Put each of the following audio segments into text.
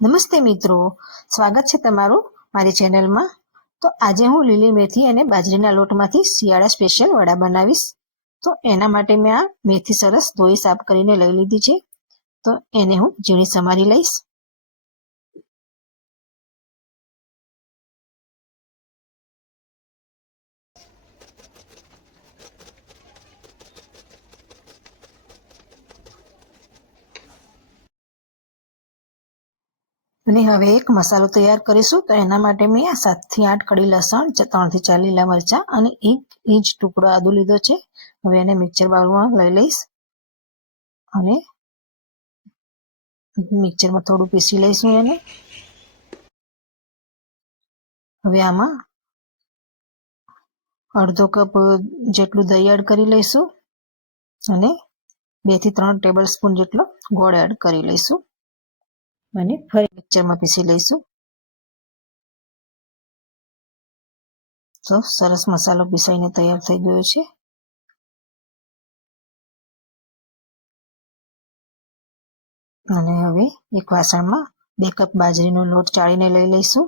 નમસ્તે મિત્રો, સ્વાગત છે તમારું મારી ચેનલમાં. તો આજે હું લીલી મેથી અને બાજરીના લોટમાંથી શિયાળા સ્પેશિયલ વડા બનાવીશ. તો એના માટે મેં આ મેથી સરસ ધોઈ સાફ કરીને લઈ લીધી છે. તો એને હું ઝીણી સમારી લઈશ. અને હવે એક મસાલો તૈયાર કરીશું તો એના માટે મેં આ સાતથી આઠ કડી લસણ ત્રણથી ચાર લીલા મરચાં અને એક ઇંચ ટુકડો આદુ લીધો છે. હવે એને મિક્સર બાઉલમાં લઈ લઈશ અને મિક્સરમાં થોડું પીસી લઈશું એને. હવે આમાં અડધો કપ જેટલું દહીં એડ કરી લઈશું અને બેથી ત્રણ ટેબલ સ્પૂન જેટલો ગોળ એડ કરી લઈશું. અને ફરી મિક્સરમાં પીસી લઈશું. તો સરસ મસાલો પીસાઈને તૈયાર થઈ ગયો છે. અને હવે એક વાસણમાં બે કપ બાજરીનો લોટ ચાળીને લઈ લઈશું.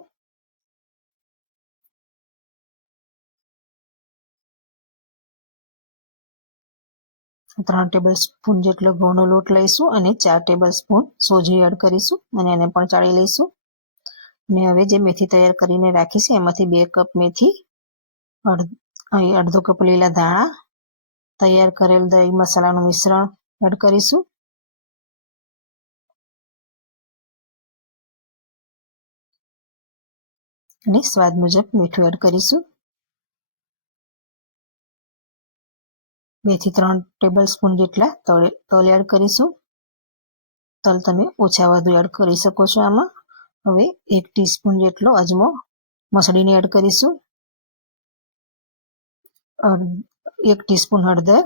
ત્રણ ટેબલ સ્પૂન જેટલો ઘઉંનો લોટ લઈશું અને ચાર ટેબલ સ્પૂન સોજી એડ કરીશું અને એને પણ ચાળી લઈશું. અને હવે જે મેથી તૈયાર કરીને રાખી છે, એમાંથી બે કપ મેથી અડધો કપ લીલા ધાણા, તૈયાર કરેલ દહીં મસાલાનું મિશ્રણ એડ કરીશું. અને સ્વાદ મુજબ મીઠું એડ કરીશું. બેથી ત્રણ ટેબલ સ્પૂન જેટલા તલ તલ એડ કરીશું. તલ તમે ઓછા વધુ એડ કરી શકો છો આમાં. હવે એક ટીસ્પૂન જેટલો અજમો મસળીને એડ કરીશું. એક ટીસ્પૂન હળદર,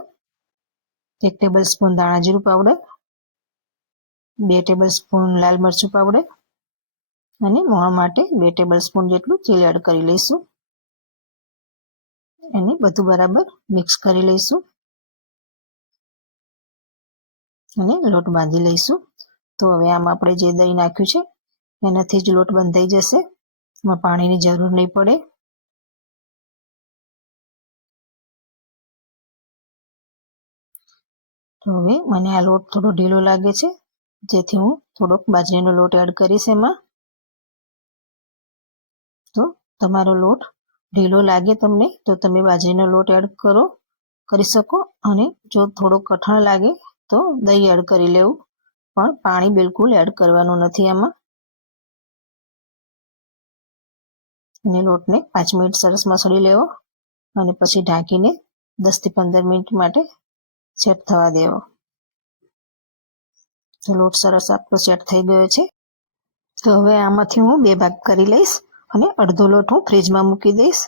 એક ટેબલ સ્પૂન દાણા જીરું પાવડર બે ટેબલ સ્પૂન લાલ મરચું પાવડર અને મોણ માટે બે ટેબલ સ્પૂન જેટલું તેલ એડ કરી લઈશું. એને બધું બરાબર મિક્સ કરી લઈશું. અને લોટ બાંધી લઈશું. તો હવે આમાં આપણે જે દહીં નાખ્યું છે, એનાથી જ લોટ બંધાઈ જશે. એમાં પાણીની જરૂર નહીં પડે. તો હવે મને આ લોટ થોડો ઢીલો લાગે છે, જેથી હું થોડોક બાજરીનો લોટ એડ કરીશ એમાં. તો તમારો લોટ ઢીલો લાગે તમને, તો તમે બાજરીનો લોટ એડ કરો, કરી શકો. અને જો થોડો કઠણ લાગે તો દહીં એડ કરી લેવું. પણ પાણી બિલકુલ એડ કરવાનું નથી આમાં. અને લોટને પાંચ મિનિટ સરસ મસળી લેવો અને પછી ઢાંકીને દસથી પંદર મિનિટ માટે સેટ થવા દેવો. તો લોટ સરસ આપણો સેટ થઈ ગયો છે. તો હવે આમાંથી હું બે ભાગ કરી લઈશ અને અડધો લોટ હું ફ્રીજમાં મૂકી દઈશ.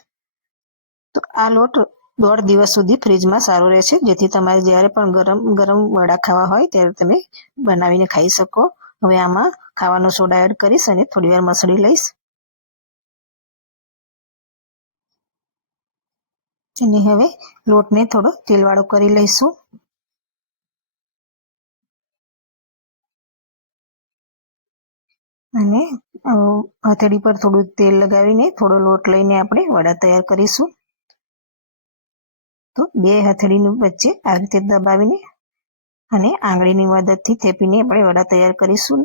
તો આ લોટ દોઢ દિવસ સુધી ફ્રીજમાં સારો રહેશે. જેથી તમારે જ્યારે પણ ગરમ ગરમ વડા ખાવા હોય ત્યારે તમે બનાવીને ખાઈ શકો. હવે આમાં ખાવાનો સોડા એડ કરીશ અને થોડી વાર મસળી લઈશ. અને હવે લોટને થોડો તેલવાળો કરી લઈશું. અને હથેળી પર થોડું તેલ લગાવીને થોડો લોટ લઈને આપણે વડા તૈયાર કરીશું. તો બે હથેળીની વચ્ચે આ રીતે દબાવીને અને આંગળીની મદદથી થેપીને આપણે વડા તૈયાર કરીશું.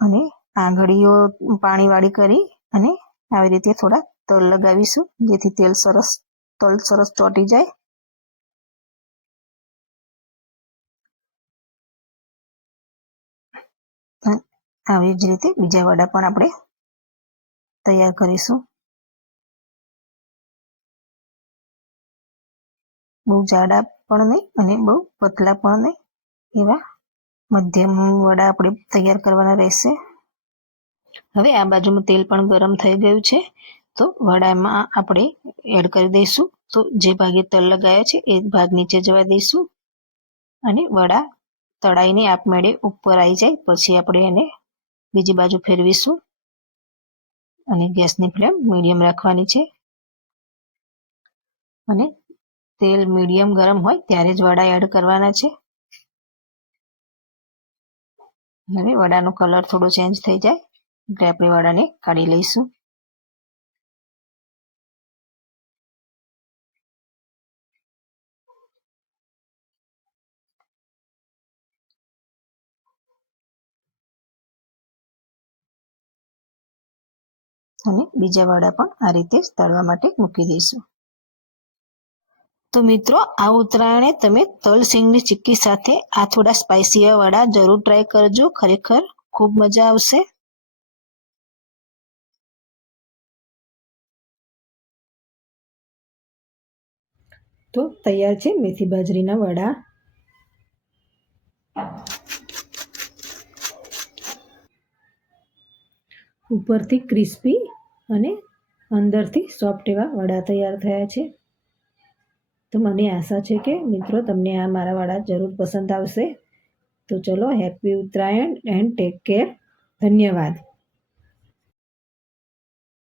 અને આંગળીઓ પાણીવાળી કરી અને આવી રીતે થોડા તલ લગાવીશું, જેથી તેલ સરસ, તલ સરસ ચોટી જાય. આવી જ રીતે બીજા વડા પણ આપણે તૈયાર કરીશું. બહુ જાડા પણ નહીં અને બહુ પતલા પણ નહીં. એવા મધ્યમ વડા આપણે તૈયાર કરવાના રહેશે. હવે આ બાજુમાં તેલ પણ ગરમ થઈ ગયું છે. તો વડામાં આપણે એડ કરી દઈશું. તો જે ભાગે તલ લગાવ્યા છે એ ભાગ નીચે જવા દઈશું. અને વડા તળાઈને આપમેળે ઉપર આવી જાય. પછી આપણે એને બીજી બાજુ ફેરવીશું. અને ગેસની ફ્લેમ મીડિયમ રાખવાની છે. અને તેલ મીડિયમ ગરમ હોય ત્યારે જ વડા એડ કરવાના છે. હવે વડાનો કલર થોડો ચેન્જ થઈ જાય. એટલે આપણે વડાને કાઢી લઈશું. અને બીજા વડા પણ આ રીતે તળવા માટે મૂકી દઈશું. તો મિત્રો, આ ઉત્તરાયણે તમે તલ સિંગની ચીક્કી સાથે આ થોડા સ્પાઇસીયા વડા જરૂર ટ્રાય કરજો. ખરેખર ખૂબ મજા આવશે. તો તૈયાર છે મેથી બાજરીના વડા. ઉપરથી ક્રિસ્પી અને અંદરથી સોફ્ટ એવા વડા તૈયાર થયા છે. તો મને આશા છે કે મિત્રો તમને આ મારા વડા જરૂર પસંદ આવશે. તો ચલો, happy Uttarayan and take care ધન્યવાદ.